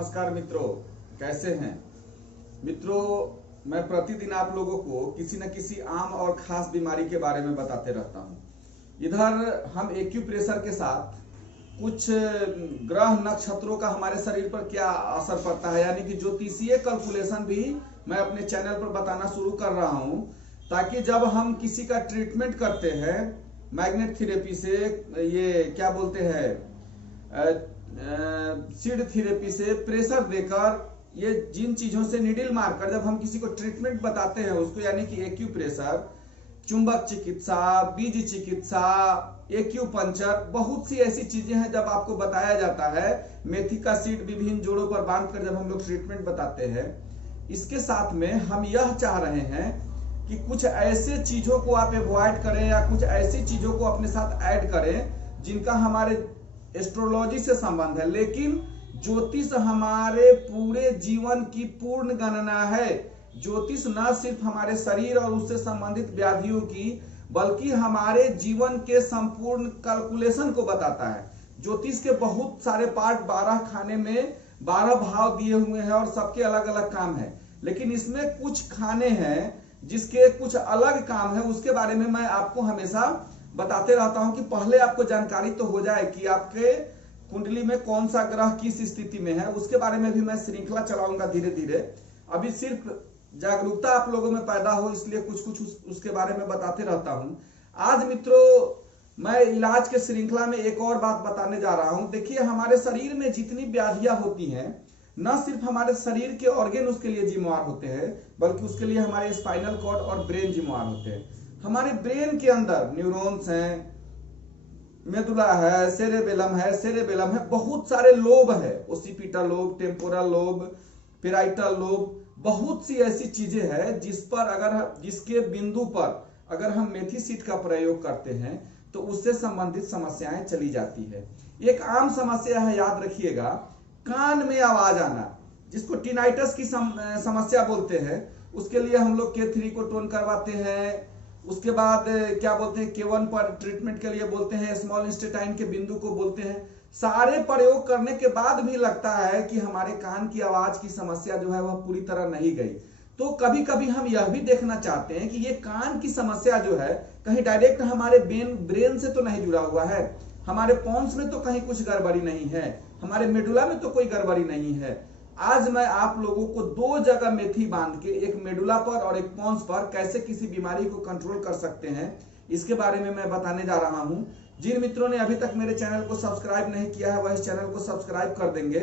नमस्कार मित्रों, कैसे हैं मित्रों। मैं प्रतिदिन आप लोगों को किसी न किसी आम और खास बीमारी के बारे में बताते रहता हूं। इधर हम एक्यूप्रेशर के साथ कुछ ग्रह नक्षत्रों का हमारे शरीर पर क्या असर पड़ता है, यानी कि ज्योतिषीय कैलकुलेशन भी मैं अपने चैनल पर बताना शुरू कर रहा हूं, ताकि जब हम किसी का ट्रीटमेंट करते हैं मैग्नेट थेरेपी से, ये क्या बोलते हैं सीड थेरेपी से, प्रेशर देकर, ये जिन चीजों से निडिल मारकर जब हम किसी को ट्रीटमेंट बताते हैं उसको, यानी कि एक्यूप्रेशर, चुंबक चिकित्सा, बीज चिकित्सा, एक्यूपंचर, बहुत सी ऐसी चीजें हैं जब आपको बताया जाता है। मेथी का सीड विभिन्न जोड़ों पर बांधकर जब हम लोग ट्रीटमेंट बताते हैं, इसके साथ में हम यह चाह रहे हैं कि कुछ ऐसे चीजों को आप अवॉइड करें या कुछ ऐसी चीजों को अपने साथ ऐड करें जिनका हमारे एस्ट्रोलॉजी से संबंध है। लेकिन ज्योतिष हमारे पूरे जीवन की पूर्ण गणना है। ज्योतिष न सिर्फ हमारे शरीर और उससे संबंधित व्याधियों की, बल्कि हमारे जीवन के संपूर्ण कैलकुलेशन को बताता है। ज्योतिष के बहुत सारे पार्ट, 12 खाने में 12 भाव दिए हुए हैं और सबके अलग अलग काम है। लेकिन इसमें कुछ खाने हैं जिसके कुछ अलग काम है, उसके बारे में मैं आपको हमेशा बताते रहता हूं कि पहले आपको जानकारी तो हो जाए कि आपके कुंडली में कौन सा ग्रह किस स्थिति में है। उसके बारे में भी मैं श्रृंखला चलाऊंगा धीरे धीरे। अभी सिर्फ जागरूकता आप लोगों में पैदा हो, इसलिए कुछ कुछ उसके बारे में बताते रहता हूं। आज मित्रों, मैं इलाज के श्रृंखला में एक और बात बताने जा रहा हूं। देखिए, हमारे शरीर में जितनी व्याधियां होती हैं, न सिर्फ हमारे शरीर के ऑर्गेन उसके लिए जिम्मेवार होते हैं, बल्कि उसके लिए हमारे स्पाइनल कॉर्ड और ब्रेन जिम्मेवार होते हैं। हमारे ब्रेन के अंदर न्यूरॉन्स हैं, मेदुला है, सेरेबेलम है, बहुत सारे लोब है, occipital lobe, temporal lobe, parietal lobe, बहुत सी ऐसी चीजें हैं जिसके बिंदु पर अगर हम मेथी सीड का प्रयोग करते हैं तो उससे संबंधित समस्याएं चली जाती है। एक आम समस्या है, याद रखिएगा, कान में आवाज आना, जिसको टिनाइटस की समस्या बोलते हैं। उसके लिए हम लोग K3 को टोन करवाते हैं। उसके बाद क्या बोलते हैं, K1 पर ट्रीटमेंट के लिए बोलते हैं, स्मॉल इंस्टेटाइन के बिंदु को बोलते हैं। सारे प्रयोग करने के बाद भी लगता है कि हमारे कान की आवाज की समस्या जो है वह पूरी तरह नहीं गई। तो कभी कभी हम यह भी देखना चाहते हैं कि ये कान की समस्या जो है कहीं डायरेक्ट हमारे ब्रेन से तो नहीं जुड़ा हुआ है, हमारे पॉन्स में तो कहीं कुछ गड़बड़ी नहीं है, हमारे मेडुला में तो कोई गड़बड़ी नहीं है। आज मैं आप लोगों को 2 जगह मेथी बांध के, एक मेडुला पर और एक पॉन्स पर, कैसे किसी बीमारी को कंट्रोल कर सकते हैं, इसके बारे में मैं बताने जा रहा हूं। जिन मित्रों ने अभी तक मेरे चैनल को सब्सक्राइब नहीं किया है, वह इस चैनल को सब्सक्राइब कर देंगे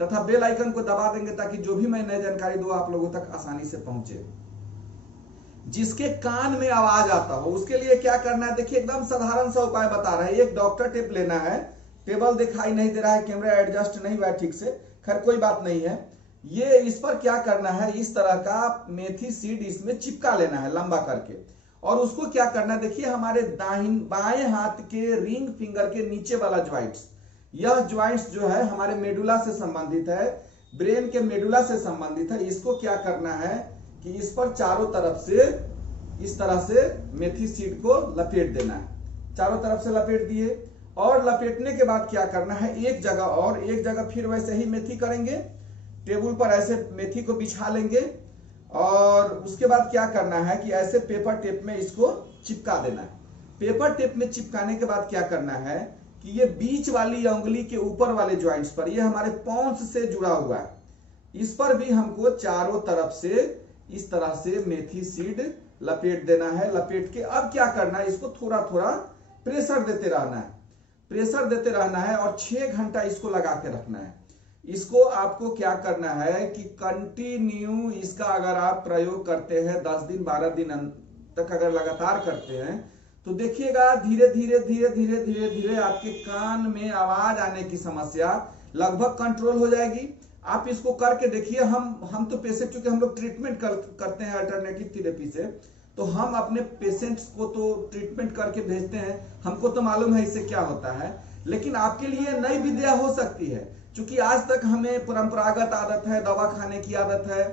तथा बेल आइकन को दबा देंगे, ताकि जो भी मैं नई जानकारी दूं आप लोगों तक आसानी से पहुंचे। जिसके कान में आवाज आता हो उसके लिए क्या करना है, देखिए एकदम साधारण सा उपाय बता रहा है। एक डॉक्टर टेप लेना है। टेबल दिखाई नहीं दे रहा है, कैमरा एडजस्ट नहीं हुआ है ठीक से, खैर कोई बात नहीं है। ये इस पर क्या करना है, इस तरह का मेथी सीड इसमें चिपका लेना है लंबा करके, और उसको क्या करना है, देखिए हमारे बाएं हाथ के रिंग फिंगर के नीचे वाला ज्वाइंट्स, यह ज्वाइंट्स जो है हमारे मेडुला से संबंधित है, ब्रेन के मेडुला से संबंधित है। इसको क्या करना है कि इस पर चारों तरफ से इस तरह से मेथी सीड को लपेट देना है। चारों तरफ से लपेट दिए, और लपेटने के बाद क्या करना है, एक जगह फिर वैसे ही मेथी करेंगे, टेबल पर ऐसे मेथी को बिछा लेंगे, और उसके बाद क्या करना है कि ऐसे पेपर टेप में इसको चिपका देना है। पेपर टेप में चिपकाने के बाद क्या करना है कि ये बीच वाली उंगली के ऊपर वाले ज्वाइंट्स पर, ये हमारे पॉन्स से जुड़ा हुआ है, इस पर भी हमको चारों तरफ से इस तरह से मेथी सीड लपेट देना है। लपेट के अब क्या करना है, इसको थोड़ा थोड़ा प्रेशर देते रहना है और 6 घंटा इसको लगा के रखना है। इसको आपको क्या करना है कि कंटिन्यू इसका अगर आप प्रयोग करते हैं 10 दिन 12 दिन तक अगर लगातार करते हैं, तो देखिएगा धीरे धीरे आपके कान में आवाज आने की समस्या लगभग कंट्रोल हो जाएगी। आप इसको करके देखिए। हम तो पेशेंट, चूंकि हम लोग ट्रीटमेंट करते हैं अल्टरनेटिव थेरेपी से, तो हम अपने पेशेंट्स को तो ट्रीटमेंट करके भेजते हैं, हमको तो मालूम है इससे क्या होता है। लेकिन आपके लिए नई विद्या हो सकती है, क्योंकि आज तक हमें परंपरागत आदत है, दवा खाने की आदत है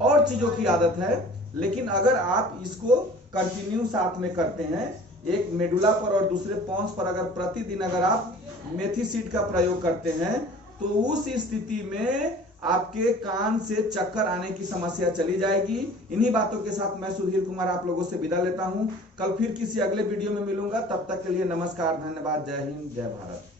और चीजों की आदत है। लेकिन अगर आप इसको कंटिन्यू साथ में करते हैं, एक मेडुला पर और दूसरे पॉन्स पर अगर प्रतिदिन अगर आप मेथी सीड का प्रयोग करते हैं, तो उस स्थिति में आपके कान से चक्कर आने की समस्या चली जाएगी। इन्हीं बातों के साथ मैं सुधीर कुमार आप लोगों से विदा लेता हूं। कल फिर किसी अगले वीडियो में मिलूंगा। तब तक के लिए नमस्कार, धन्यवाद, जय हिंद, जय भारत।